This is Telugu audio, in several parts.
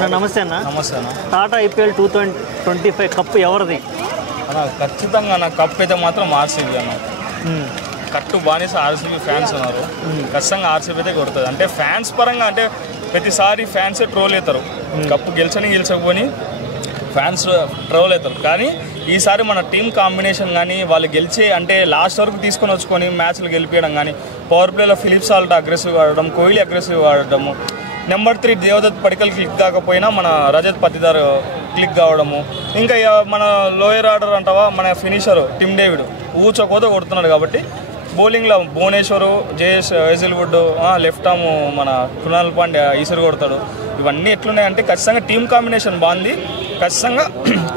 అన్న నమస్తే అన్న. నమస్తే అన్న. టాటా ఐపీఎల్ 2025 కప్ ఎవరిది అన్న? ఖచ్చితంగా నా కప్ అయితే మాత్రం ఆర్సీబీ అన్న. కట్టు బానిస ఆర్సీబీ ఫ్యాన్స్ ఉన్నారు, ఖచ్చితంగా ఆర్సీబీ అయితే కొడుతుంది. అంటే ఫ్యాన్స్ పరంగా అంటే ప్రతిసారి ఫ్యాన్సే ట్రోల్ అవుతారు, కప్పు గెలిచకపోని ఫ్యాన్స్ ట్రోల్ అవుతారు. కానీ ఈసారి మన టీం కాంబినేషన్ కానీ వాళ్ళు గెలిచి అంటే లాస్ట్ వరకు తీసుకొని వచ్చుకొని మ్యాచ్లు గెలిపించడం కానీ, పవర్ ప్లేలో ఫిలిప్ సాల్ట్ అగ్రెసివ్గా ఆడడం, కోహ్లీ అగ్రెసివ్గా ఆడడము, నెంబర్ 3 దేవదత్ పడికల్ క్లిక్ కాకపోయినా మన రజత్ పతిదార్ క్లిక్ కావడము, ఇంకా మన లోయర్ ఆర్డర్ అంటావా మన ఫినిషర్ టిమ్ డేవిడ్ ఊచకోత కొడుతున్నాడు. కాబట్టి బౌలింగ్లో భువనేశ్వర్, జయేష్ హేజిల్వుడ్, లెఫ్ట్ ఆర్మ్ మన కృణాల్ పాండ్యా ఈసరు కొడతాడు. ఇవన్నీ ఎట్లున్నాయంటే ఖచ్చితంగా టీం కాంబినేషన్ బాగుంది. ఖచ్చితంగా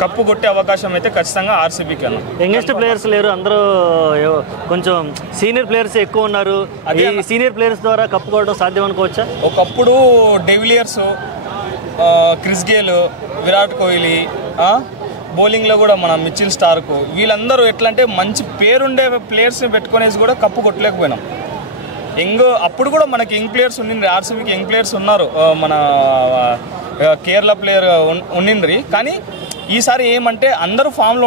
కప్పు కొట్టే అవకాశం అయితే ఖచ్చితంగా ఆర్సీబీకి అన్న. యంగెస్ట్ ప్లేయర్స్ లేరు, అందరూ కొంచెం సీనియర్ ప్లేయర్స్ ఎక్కువ ఉన్నారు. ఈ సీనియర్ ప్లేయర్స్ ద్వారా కప్పు కొట్టడం సాధ్యం అనుకోవచ్చా? ఒకప్పుడు de Villiers, Chris Gayle, Virat Kohli, బౌలింగ్లో కూడా మన మిచిల్ స్టార్క్, వీళ్ళందరూ ఎట్లా అంటే మంచి పేరుండే ప్లేయర్స్ని పెట్టుకునేసి కూడా కప్పు కొట్టలేకపోయినాం. అప్పుడు కూడా మనకి యంగ్ ప్లేయర్స్ ఉండింది, ఆర్సీబీకి యంగ్ ప్లేయర్స్ ఉన్నారు, మన కేరళ ప్లేయర్ ఉండిండ్రి. కానీ ఈసారి ఏమంటే అందరూ ఫామ్లో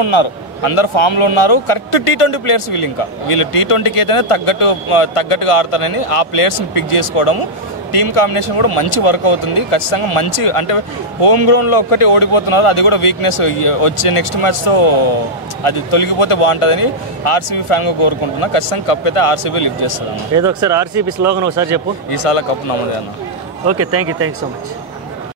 ఉన్నారు, కరెక్ట్ T20 ప్లేయర్స్ వీళ్ళు T20కి అయితే తగ్గట్టుగా ఆడతారని ఆ ప్లేయర్స్ని పిక్ చేసుకోవడము, టీమ్ కాంబినేషన్ కూడా మంచి వర్క్ అవుతుంది. ఖచ్చితంగా మంచి అంటే హోమ్ గ్రౌండ్లో ఒక్కటి ఓడిపోతున్నారు, అది కూడా వీక్నెస్. వచ్చే నెక్స్ట్ మ్యాచ్తో అది తొలగిపోతే బాగుంటుందని ఆర్సీబీ ఫ్యాన్గా కోరుకుంటున్నా. ఖచ్చితంగా కప్ అయితే ఆర్సీబీ లిఫ్ట్ చేస్తుంది అన్న. ఏదో ఒకసారి ఆర్సీబీ స్లోగన్ ఒకసారి చెప్పు. ఈసారి కప్ నమ్మదే అన్న. Okay, thank you so much.